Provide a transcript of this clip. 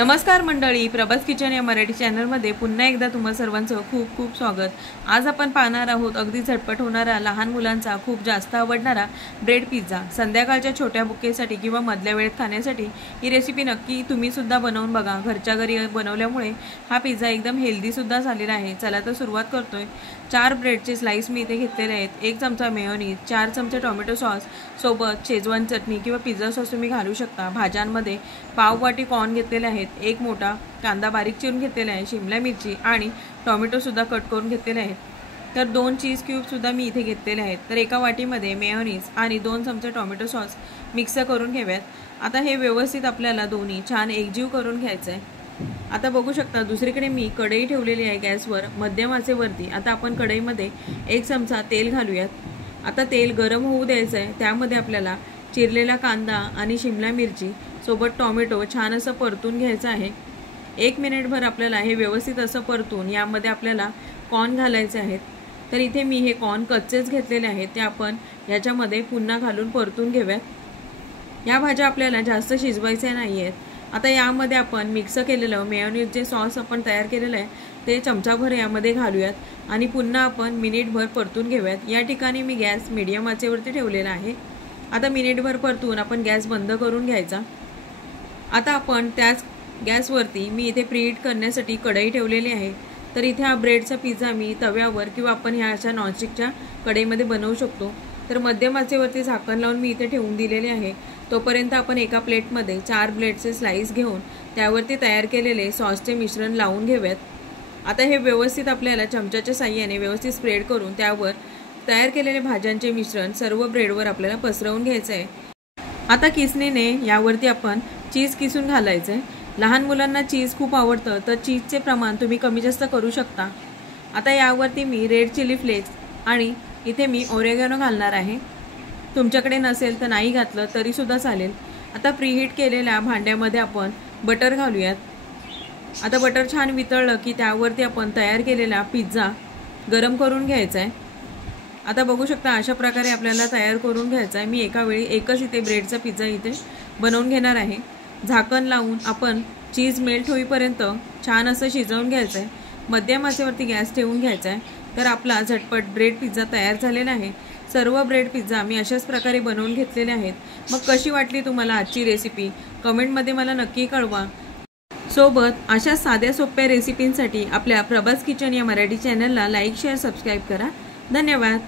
नमस्कार मंडळी, प्रभास किचन या मराठी चॅनलमध्ये पुन्हा एकदा तुम्हा सर्वांचं खूप खूप स्वागत। आज आपण पाहणार आहोत अगदी झटपट होणारा, लहान मुलांचा खूप जास्त आवडणारा ब्रेड पिझ्झा। संध्याकाळच्या छोट्या बुकेसाठी किंवा मधल्या वेळेत खाण्यासाठी ही रेसिपी नक्की तुम्ही सुद्धा बनवून बघा। घरच्या घरी बनवल्यामुळे हा पिझ्झा एकदम हेल्दी सुद्धा झालेला आहे। चला तर सुरुवात करतोय। 4 ब्रेडचे स्लाइस मी इथे घेतलेले आहेत। 1 चमचा मेयोनीज, 4 चमचे टोमॅटो सॉस, सोबत शेजवान चटणी किंवा पिझ्झा सॉस तुम्ही घालू शकता। भाज्यांमध्ये पाव वाटी कॉर्न घेतलेले आहेत, 1 मोठा कांदा बारीक चिरून घेतलेला आहे, शिमला मिरची आणि टोमॅटो सुद्धा कट करून घेतलेले आहेत। तर 2 चीज क्यूब सुद्धा मी इथे घेतलेले आहेत। तर एका वाटीमध्ये मेयोनीज आणि 2 चमचे टोमॅटो सॉस मिक्स करून घेऊयात। आता हे व्यवस्थित आपल्याला दोन्ही छान एकजीव करून घ्यायचं आहे। आता बघू शकता दुसरीकडे मी कढई ठेवलेली आहे गॅसवर मध्यम आचेवरती। आता आपण कढईमध्ये 1 चमचा तेल घालूयात। आता तेल गरम होऊ द्यायचं आहे। त्यामध्ये आपल्याला चिरलेला कांदा आणि शिमला मिरची सोबत टोमॅटो छान असं परतून घ्यायचं आहे। 1 मिनिटभर आपल्याला हे व्यवस्थित असं परतून यामध्ये आपल्याला कॉर्न घालायचे आहेत। तर इथे मी हे कॉर्न कच्चेच घेतलेले आहेत, ते आपण याच्यामध्ये पुन्हा घालून परतून घेऊयात। या भाज्या आपल्याला जास्त शिजवायच्या नाही आहेत। आता यामध्ये आपण मिक्स केलेलं मेयोनीज जे सॉस आपण तयार केलेलं आहे ते चमचाभर यामध्ये घालूयात आणि पुन्हा आपण मिनिटभर परतून घेऊयात। या ठिकाणी मी गॅस मीडियम आचेवरती ठेवलेला आहे। आता मिनिटभर परतून आपण गॅस बंद करून घ्यायचा। आता आपण त्याच गॅसवरती मी इथे प्रीहीट करण्यासाठी कढई ठेवलेली आहे। तर इथे हा ब्रेडचा पिझ्झा मी तव्यावर किंवा आपण ह्या अशा नॉनस्टिकच्या कढईमध्ये बनवू शकतो। तर मध्यम आचेवरती झाकण लावून मी इथे ठेवून दिलेले आहे। तोपर्यंत आपण एका प्लेटमध्ये 4 ब्रेडचे स्लाइस घेऊन त्यावरती तयार केलेले सॉसचे मिश्रण लावून घेऊयात। आता हे व्यवस्थित आपल्याला चमच्याच्या साहाय्याने व्यवस्थित स्प्रेड करून त्यावर तयार केलेले भाज्यांचे मिश्रण सर्व ब्रेडवर आपल्याला पसरवून घ्यायचं आहे। आता किसणीने यावरती आपण चीज किसून घालायचं आहे। लहान मुलांना चीज खूप आवडतं, तर चीजचे प्रमाण तुम्ही कमी जास्त करू शकता। आता यावरती मी रेड चिली फ्लेक्स आणि इथे मी ओरेगॅनो घालणार आहे। तुमच्याकडे नसेल तर नाही घातलं तरी सुद्धा चालेल। आता प्रीहीट केलेल्या भांड्यामध्ये आपण बटर घालूयात। आता बटर छान वितळलं की त्यावरती आपण तयार केलेला पिझ्झा गरम करून घ्यायचा आहे। आता बघू शकता अशा प्रकारे आपल्याला तयार करून घ्यायचा आहे। मी एका वेळी एकच इथे ब्रेडचा पिझ्झा इथे बनवून घेणार आहे। झाकण लावून आपण चीज मेल्ट होईपर्यंत छान असं शिजवून घ्यायचं आहे। मध्यम आचेवरती गॅस ठेवून घ्यायचा आहे। तर आपला झटपट ब्रेड पिझ्झा तयार झालेला आहे। सर्व ब्रेड पिझ्झा मी अशाच प्रकारे बनवून घेतलेले आहेत। मग कशी वाटली तुम्हाला आजची रेसिपी कमेंटमध्ये मला नक्की कळवा। सोबत अशा साध्या सोप्या रेसिपींसाठी आपल्या प्रभास किचन या मराठी चॅनलला लाईक शेअर सबस्क्राईब करा। धन्यवाद।